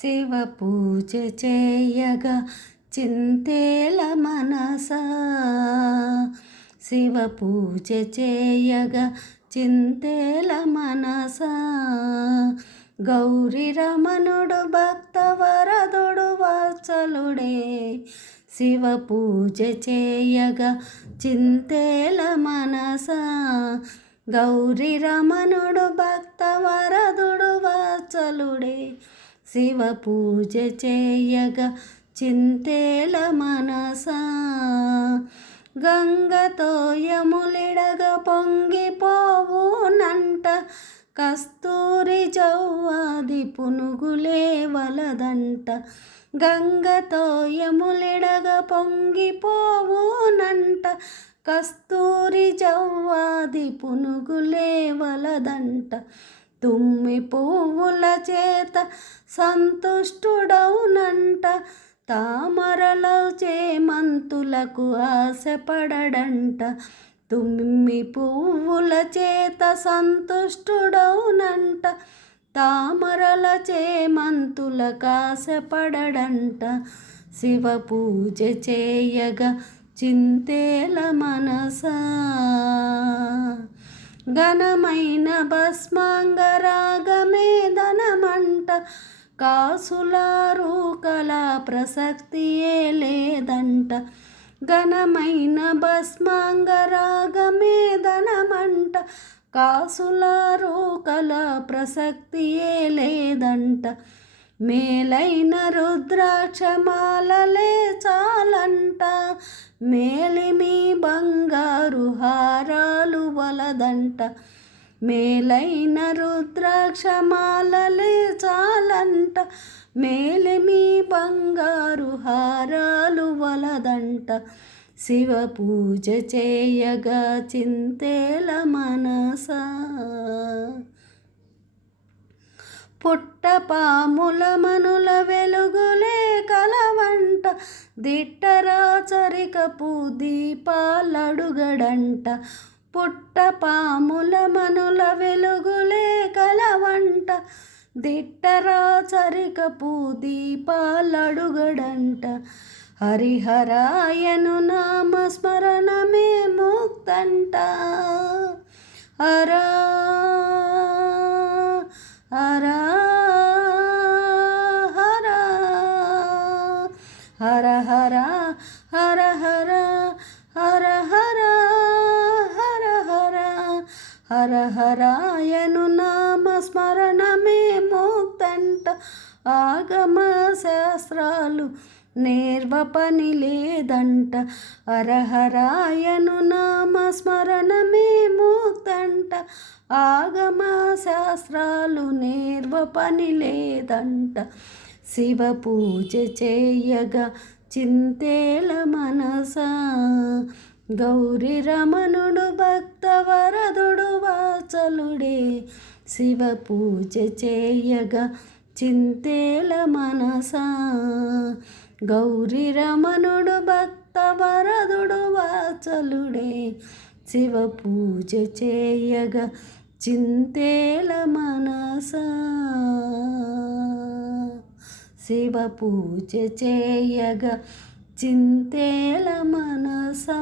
శివ పూజ చేయగా చింతేల మనసా, శివ పూజ చేయగా చింతేల మనసా. గౌరీ రమణుడు భక్తవరదుడు వాత్సలుడే, శివ పూజ చేయగా చింతేల మనసా. గౌరీ రమణుడు భక్తవరదుడు వాత్సలుడే, శివ పూజ చేయగా చింతేల మనసా. గంగతో యములిడగ పొంగిపోవునంట, కస్తూరి జవ్వాది పునుగులే వలదంట. గంగతో యములిడగ పొంగిపోవునంట, కస్తూరి జవ్వాది పునుగులే వలదంట. తుమ్మి పువ్వుల చేత సంతుష్టుడౌనంట, తామరలో చేమంతులకు ఆశపడడంట. తుమ్మి పువ్వుల చేత సంతుష్టుడౌనంట, తామరల చేమంతులకు ఆశపడడంట. శివ పూజ చేయగా చింతేల మనసా. ఘనమైన భస్మాంగరాగమే ధనమంట, కాసులారు కళా ప్రసక్తియే లేదంట. ఘనమైన భస్మాంగరాగమే ధనమంట, కాసులారు కళా ప్రసక్తియే లేదంట. మేలైన రుద్రాక్షమాలలే చాలంట, మేలిమి బంగారు హారాలు వలదంట. మేలైన రుద్రాక్షమాలలే చాలంట, మేలిమి బంగారు హారాలు వలదంట. శివ పూజ చేయగా చింతేల మనసా. పుట్టపాముల మనుల వెలుగులే కలవంట, దిట్టరాచరికపు దీపాలడుగడంట. పుట్టపాముల మనుల వెలుగులే కలవంట, దిట్టరాచరికపు దీపాలడుగడంట. హరిహరాయను నామస్మరణమే ముక్తంట. హరా హరా హరా హర హర హర హర హర హర హర హర హర హరాయను నామస్మరణమే ముక్తంట. ఆగమ శాస్త్రాలు నేర్వ పని లేదంట, హరహరాయను నామస్మరణమే ముక్తంట. ఆగమ శాస్త్రాలు నేర్వ పని లేదంట. శివ పూజ చేయగా చింతేల మనసా. గౌరీ రమణుడు భక్తవరదుడు వాత్సలుడే, శివ పూజ చేయగా చింతేల మనసా. గౌరీ రమణుడు భక్తవరదుడు వాత్సలుడే, శివ పూజ చేయగా చింతేల మనసా. శివ పూజ చేయగా చింతేల మనసా.